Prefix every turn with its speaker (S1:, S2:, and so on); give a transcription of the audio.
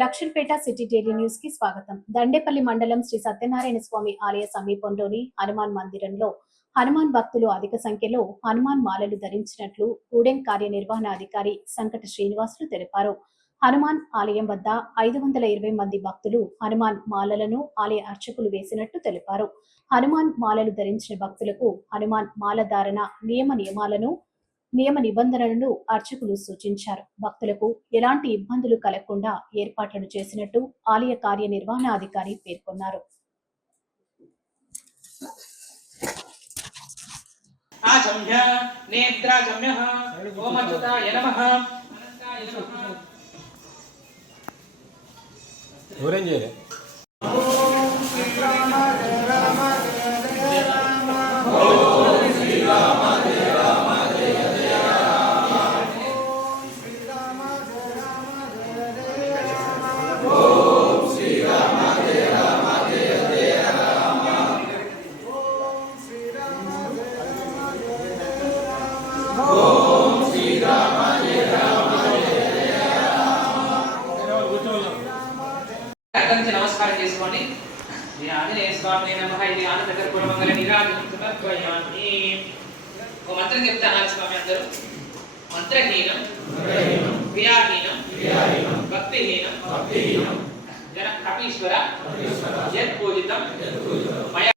S1: Lakshmipeta city daily న్యూస్కి స్వాగతం. దండేపల్లి మండలం శ్రీ సత్యనారాయణ స్వామి ఆలయ సమీపంలోని హనుమాన్ మందిరంలో హనుమాన్ భక్తులు అధిక సంఖ్యలో హనుమాన్ మాలలు ధరించినట్లు గూడెం కార్యనిర్వహణాధికారి సంకట శ్రీనివాసులు తెలిపారు. హనుమాన్ ఆలయం వద్ద ఐదు వందల ఇరవై మంది భక్తులు హనుమాన్ మాలలను ఆలయ అర్చకులు వేసినట్టు తెలిపారు. హనుమాన్ మాలలు ధరించిన భక్తులకు హనుమాన్ మాల ధారణ నియమ నియమాలను నియమ నిబంధనలను అర్చకులు సూచించారు. భక్తులకు ఎలాంటి ఇబ్బందులు కలగకుండా ఏర్పాట్లను చేసినట్టు ఆలయ కార్యనిర్వహణాధికారి పేర్కొన్నారు.
S2: ఎవరేం చేయలే?
S3: నమస్కారం చేసుకోండి. ఆంజనేయ స్వామి నమః. ఇది ఓ మంత్రం ఆనంద స్వామి అందరూ. మంత్రహీనం క్రియాహీనం భక్తిహీనం జన కపీశ్వర యత్ పూజితం